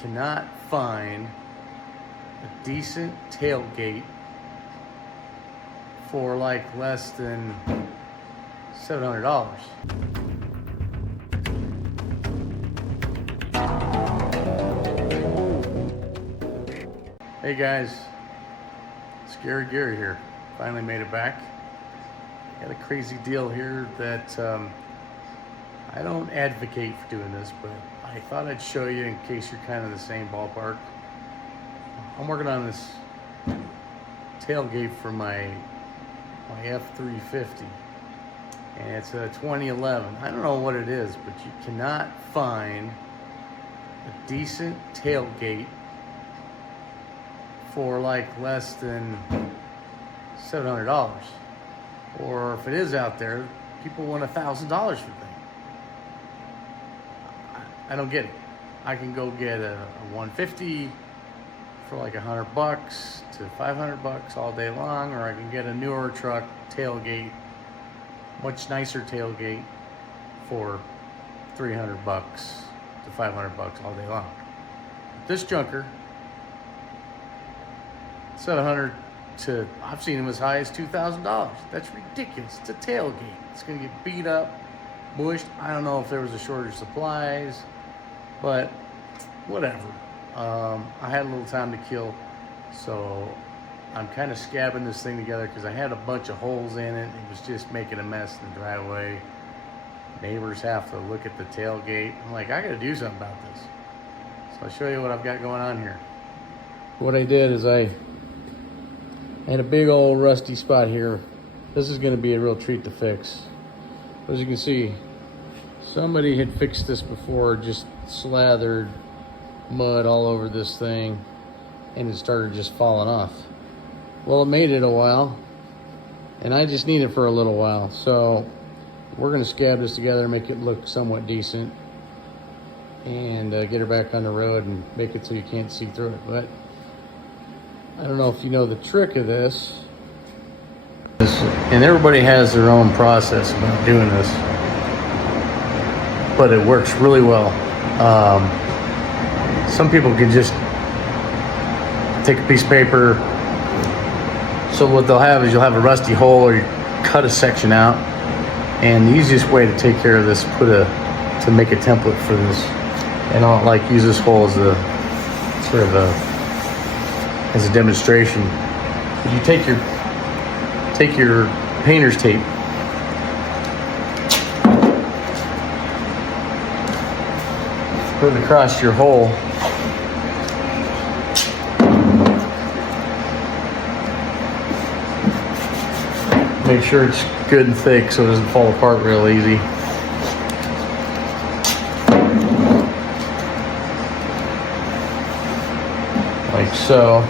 Cannot find a decent tailgate for like less than $700. Hey guys, Scary Gary here. Finally made it back. Got a crazy deal here that I don't advocate for doing this, but I thought I'd show you in case you're kind of the same ballpark. I'm working on this tailgate for my F-350, and it's a 2011. I don't know what it is, but you cannot find a decent tailgate for like less than $700. Or if it is out there, people want $1,000 for the thing. I don't get it. I can go get a 150 for like $100 to $500 all day long, or I can get a newer truck tailgate, much nicer tailgate, for $300 to $500 all day long. This junker, 700 to, I've seen them as high as $2,000. That's ridiculous. It's a tailgate. It's gonna get beat up, mushed. I don't know if there was a shortage of supplies, but whatever. I had a little time to kill, so I'm kind of scabbing this thing together because I had a bunch of holes in it. It was just making a mess in the driveway. Neighbors have to look at the tailgate. I'm like, I gotta do something about this. So I'll show you what I've got going on here. What I did is I had a big old rusty spot here. This is gonna be a real treat to fix. As you can see, somebody had fixed this before, just slathered mud all over this thing, and it started just falling off. Well, it made it a while, and I just need it for a little while. So we're gonna scab this together, make it look somewhat decent, and get her back on the road and make it so you can't see through it. But I don't know if you know the trick of this. And everybody has their own process about doing this, but it works really well. Some people can just take a piece of paper. So what they'll have is you'll have a rusty hole, or you cut a section out, and the easiest way to take care of this, to make a template for this, and I'll like use this hole as a sort of as a demonstration. You take your painter's tape, put it across your hole, make sure it's good and thick so it doesn't fall apart real easy. Like so.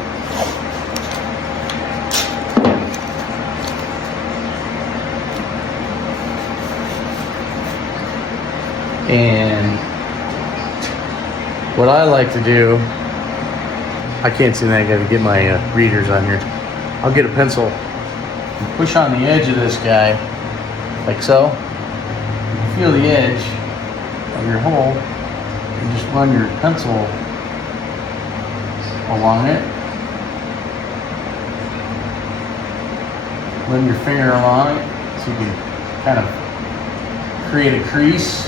And what I like to do, I can't see that, I gotta get my readers on here. I'll get a pencil and push on the edge of this guy, like so. Feel the edge of your hole, and just run your pencil along it. Run your finger along it so you can kind of create a crease.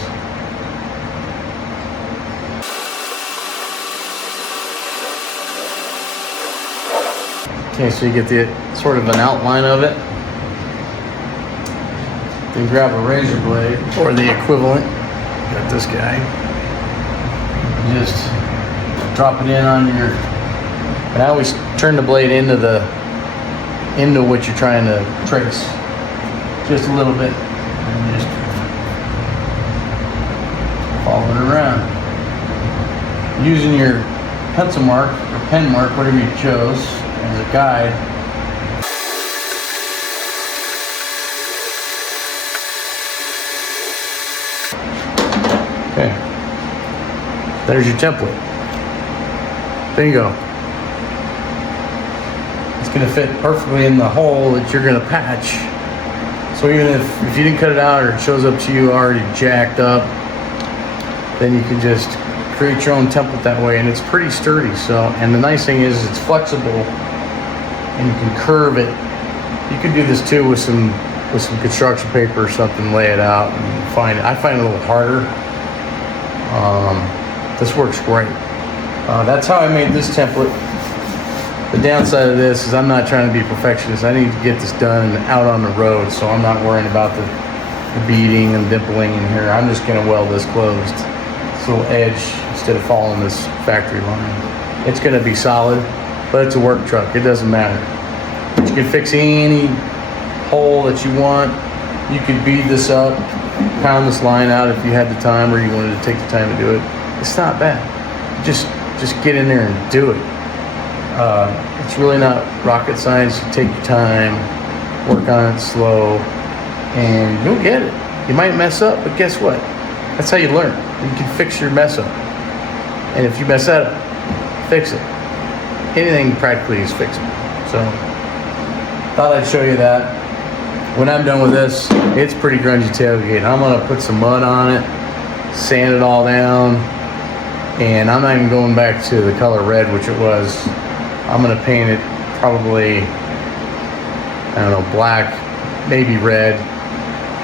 Okay, so you get the sort of an outline of it. Then grab a razor blade, or the equivalent. Got this guy. Just drop it in on your, and I always turn the blade into what you're trying to trace. Just a little bit. And just follow it around. Using your pencil mark or pen mark, whatever you chose, as a guide. Okay, there's your template. Bingo. It's going to fit perfectly in the hole that you're going to patch. So even if you didn't cut it out, or it shows up to you already jacked up, then you can just create your own template that way, and it's pretty sturdy. So, and the nice thing is it's flexible, and you can curve it. You can do this too with some construction paper or something. Lay it out and I find it a little harder. This works great. That's how I made this template. The downside of this is I'm not trying to be a perfectionist. I need to get this done out on the road, so I'm not worrying about the beading and dimpling in here. I'm just gonna weld this closed. This little edge instead of following this factory line. It's gonna be solid, but it's a work truck. It doesn't matter. But you can fix any hole that you want. You could bead this up, pound this line out if you had the time or you wanted to take the time to do it. It's not bad. Just get in there and do it. It's really not rocket science. You take your time, work on it slow, and you'll get it. You might mess up, but guess what? That's how you learn. You can fix your mess up. And if you mess that up, fix it. Anything practically is fixable. So, thought I'd show you that. When I'm done with this, it's pretty grungy tailgate. I'm gonna put some mud on it, sand it all down, and I'm not even going back to the color red, which it was. I'm gonna paint it probably, I don't know, black, maybe red,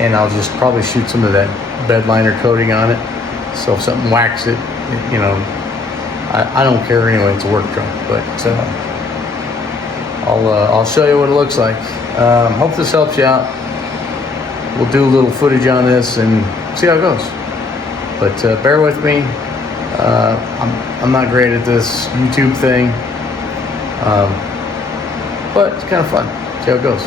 and I'll just probably shoot some of that bed liner coating on it. So if something whacks it, you know, I don't care anyway. It's a work truck, but I'll show you what it looks like. Hope this helps you out. We'll do a little footage on this and see how it goes. But bear with me. I'm not great at this YouTube thing. But it's kind of fun. See how it goes.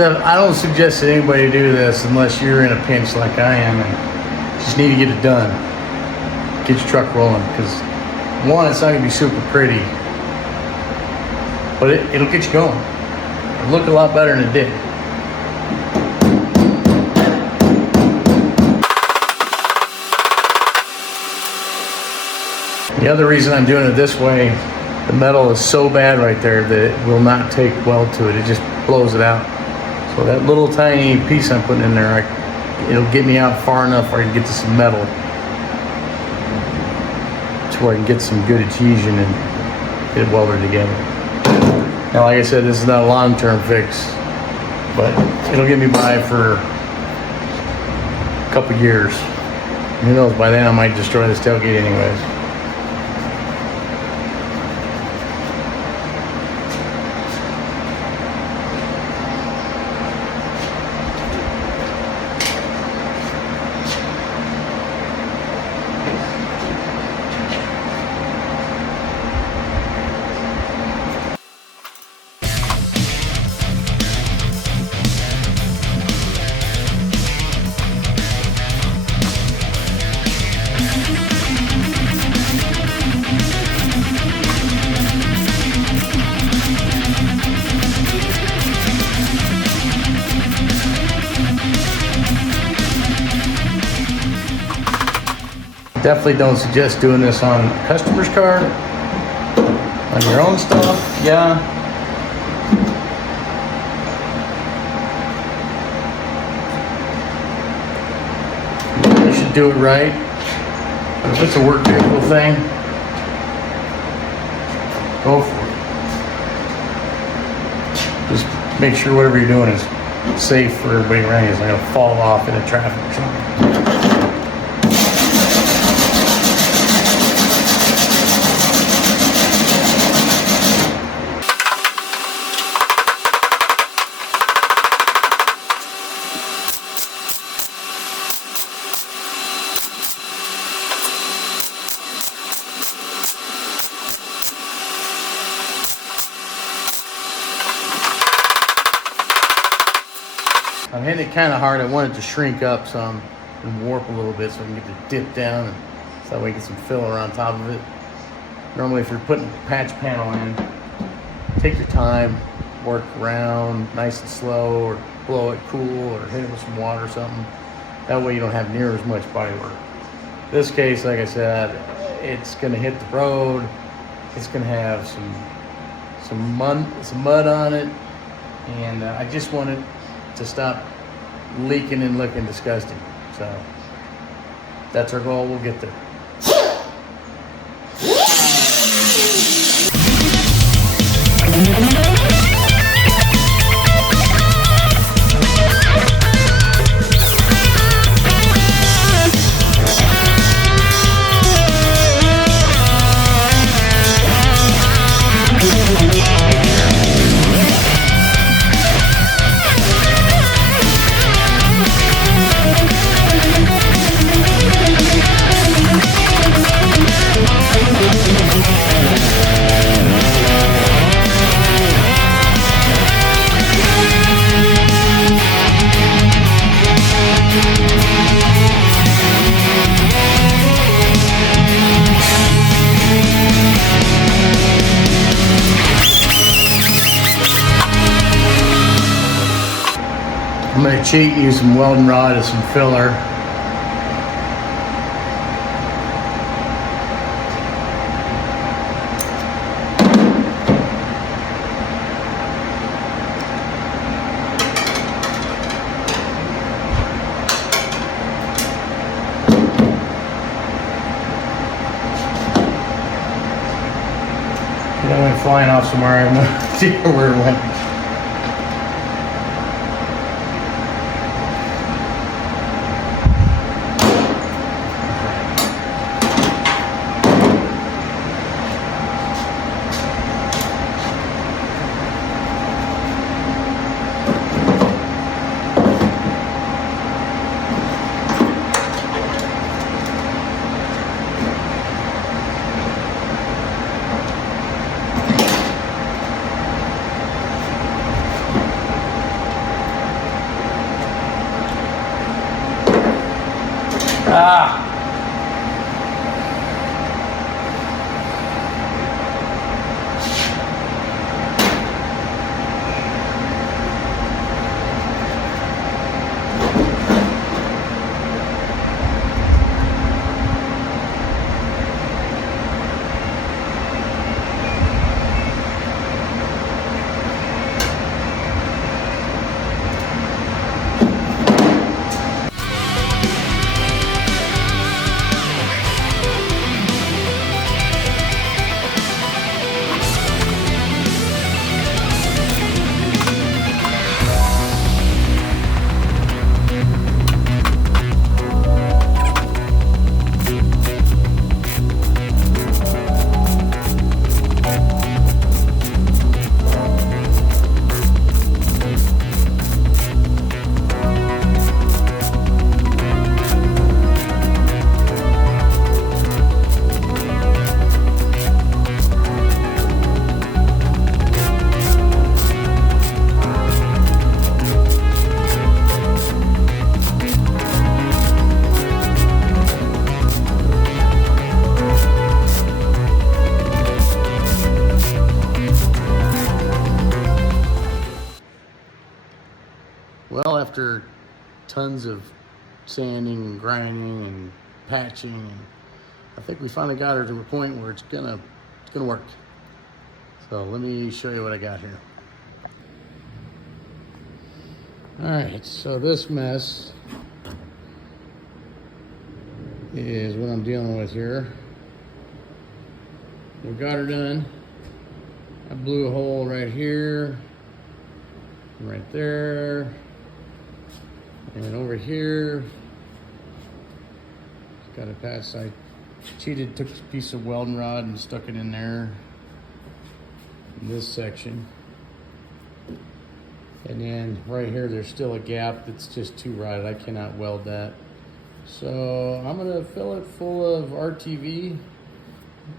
I don't suggest that anybody do this unless you're in a pinch like I am and just need to get it done. Get your truck rolling, because one, it's not gonna be super pretty, but it'll get you going. It'll look a lot better than it did. The other reason I'm doing it this way, the metal is so bad right there that it will not take weld to it. It just blows it out. So that little tiny piece I'm putting in there, it'll get me out far enough where I can get to some metal to where I can get some good adhesion and get it welded together. Now, like I said, this is not a long-term fix, but it'll get me by for a couple years. Who knows, by then I might destroy this tailgate anyways. Definitely don't suggest doing this on a customer's car. On your own stuff, yeah, should do it right. But if it's a work vehicle thing, go for it. Just make sure whatever you're doing is safe for everybody around you. It's not gonna fall off into traffic or something. I'm hitting it kind of hard. I want it to shrink up some and warp a little bit so I can get the dip down, and so that way I get some filler on top of it. Normally if you're putting a patch panel in, take your time, work around nice and slow, or blow it cool, or hit it with some water or something. That way you don't have near as much body work. This case, like I said, it's gonna hit the road. It's gonna have some mud on it, and I just want it to stop leaking and looking disgusting. So that's our goal. We'll get there. I'm going to cheat, use some welding rod as some filler. It went flying off somewhere. I have no idea where it went. Ah! Well, after tons of sanding and grinding and patching, I think we finally got her to a point where it's gonna work. So let me show you what I got here. All right, so this mess is what I'm dealing with here. We got her done. I blew a hole right here, right there, and over here. Got it past. I cheated, took a piece of welding rod and stuck it in there, in this section. And then right here, there's still a gap that's just too rotted. I cannot weld that. So I'm gonna fill it full of RTV.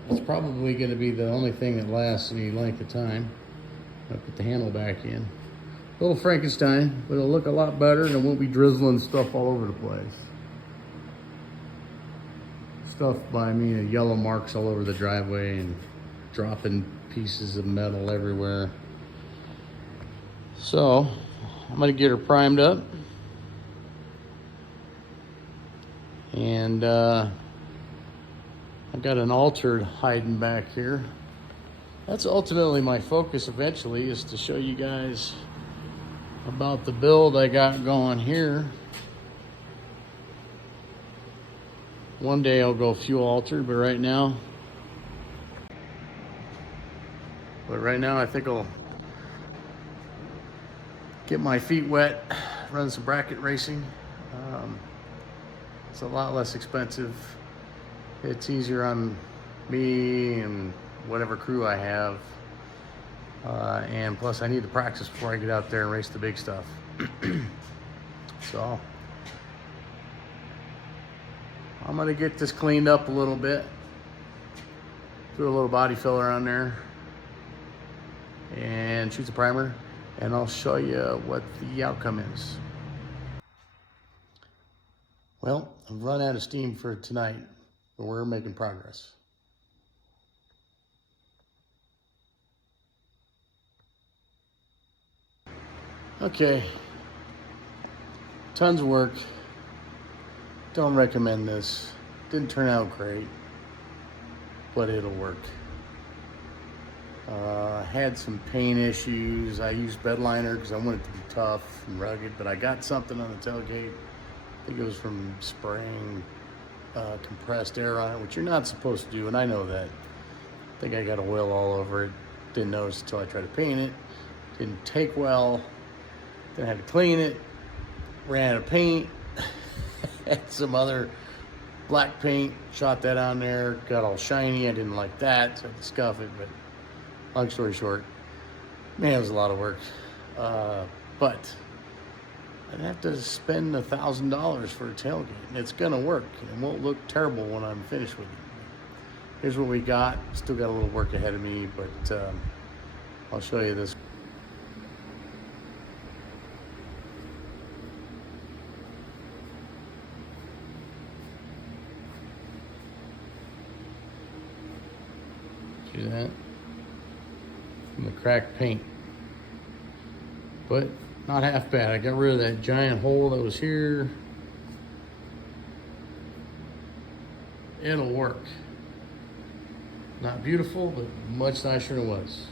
It's probably gonna be the only thing that lasts any length of time. I'll put the handle back in. A little Frankenstein, but it'll look a lot better and it won't be drizzling stuff all over the place. Stuff by me, yellow marks all over the driveway and dropping pieces of metal everywhere. So I'm gonna get her primed up, and I've got an altered hiding back here. That's ultimately my focus eventually, is to show you guys about the build I got going here. One day I'll go fuel altered, but right now I think I'll get my feet wet, run some bracket racing. It's a lot less expensive. It's easier on me and whatever crew I have. And plus I need to practice before I get out there and race the big stuff. So I'm gonna get this cleaned up a little bit. Do a little body filler on there and shoot the primer, and I'll show you what the outcome is. Well, I've run out of steam for tonight, but we're making progress. Okay, tons of work. Don't recommend this. Didn't turn out great, but it'll work. Had some paint issues. I used bed liner because I wanted it to be tough and rugged, but I got something on the tailgate. I think it was from spraying compressed air on it, which you're not supposed to do, and I know that. I think I got oil all over it. Didn't notice until I tried to paint it. Didn't take well. Then I had to clean it. Ran out of paint. Had some other black paint, shot that on there, got all shiny. I didn't like that, so I had to scuff it. But long story short, man, it was a lot of work. But I'd have to spend $1,000 for a tailgate, and it's gonna work. It won't look terrible when I'm finished with it. Here's what we got. Still got a little work ahead of me, but I'll show you this. See that? From the cracked paint. But not half bad. I got rid of that giant hole that was here. It'll work. Not beautiful, but much nicer than it was.